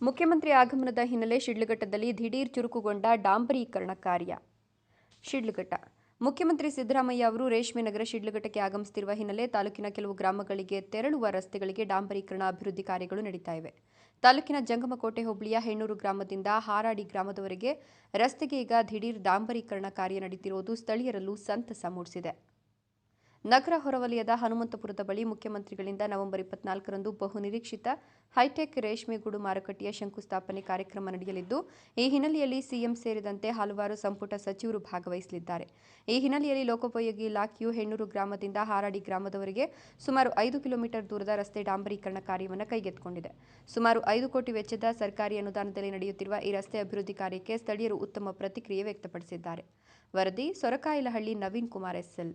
ಮುಖ್ಯಮಂತ್ರಿ ಆಗಮನದ ಹಿನ್ನೆಲೆ ಶಿಡ್ಲಘಟ್ಟದಲ್ಲಿ ದಿಢೀರ್ ಚುರುಕುಗೊಂಡ ಡಾಂಬರೀಕರಣ ಕಾರ್ಯ. ಶಿಡ್ಲಘಟ್ಟ. ಮುಖ್ಯಮಂತ್ರಿ ಸಿದ್ದರಾಮಯ್ಯ ಅವರು ರೇಷ್ಮೆ ನಗರ ಶಿಡ್ಲಘಟ್ಟಕ್ಕೆ ಆಗಮಿಸುತ್ತಿರುವ ಹಿನ್ನೆಲೆ ತಾಲೂಕಿನ ಕೆಲವು ಗ್ರಾಮಗಳಿಗೆ ತೆರಳುವ ರಸ್ತೆಗಳಿಗೆ ಡಾಂಬರೀಕರಣ ಅಭಿವೃದ್ಧಿ ಕಾರ್ಯಗಳು ನಡೀತಾ ಇವೆ. ತಾಲೂಕಿನ ಜಂಗಮಕೋಟೆ ಹೋಬಳಿಯ ಹೆಣ್ಣೂರು ಗ್ರಾಮದಿಂದ ಹಾರಾಡಿ ಗ್ರಾಮದವರೆಗೆ ರಸ್ತೆಗೆ ಈಗ ದಿಢೀರ್ ಡಾಂಬರೀಕರಣ ಕಾರ್ಯ ನಡೀತಿರುವುದು ಸ್ಥಳೀಯರಲ್ಲೂ ಸಂತಸ ಮೂಡಿಸಿದೆ. ನಗರ ಹೊರವಲಯದ ಹನುಮಂತಪುರದ ಬಳಿ ಮುಖ್ಯಮಂತ್ರಿಗಳಿಂದ ನವೆಂಬರ್ ಇಪ್ಪತ್ನಾಲ್ಕರಂದು ಬಹು ನಿರೀಕ್ಷಿತ ಹೈಟೆಕ್ ರೇಷ್ಮೆಗೂಡು ಮಾರುಕಟ್ಟೆಯ ಶಂಕುಸ್ಥಾಪನೆ ಕಾರ್ಯಕ್ರಮ ನಡೆಯಲಿದ್ದು, ಈ ಹಿನ್ನೆಲೆಯಲ್ಲಿ ಸಿಎಂ ಸೇರಿದಂತೆ ಹಲವಾರು ಸಂಪುಟ ಸಚಿವರು ಭಾಗವಹಿಸಲಿದ್ದಾರೆ. ಈ ಹಿನ್ನೆಲೆಯಲ್ಲಿ ಲೋಕೋಪಯೋಗಿ ಇಲಾಖೆಯು ಹೆಣ್ಣೂರು ಗ್ರಾಮದಿಂದ ಹಾರಾಡಿ ಗ್ರಾಮದವರೆಗೆ ಸುಮಾರು ಐದು ಕಿಲೋಮೀಟರ್ ದೂರದ ರಸ್ತೆ ಡಾಂಬರೀಕರಣ ಕಾರ್ಯವನ್ನು ಕೈಗೆತ್ತಿಕೊಂಡಿದೆ. ಸುಮಾರು ಐದು ಕೋಟಿ ವೆಚ್ಚದ ಸರ್ಕಾರಿ ಅನುದಾನದಲ್ಲಿ ನಡೆಯುತ್ತಿರುವ ಈ ರಸ್ತೆ ಅಭಿವೃದ್ಧಿ ಕಾರ್ಯಕ್ಕೆ ಸ್ಥಳೀಯರು ಉತ್ತಮ ಪ್ರತಿಕ್ರಿಯೆ ವ್ಯಕ್ತಪಡಿಸಿದ್ದಾರೆ. ವರದಿ ಸೊರಕಾಯಿಲಹಳ್ಳಿ ನವೀನ್ ಕುಮಾರ್ ಎಸ್ಎಲ್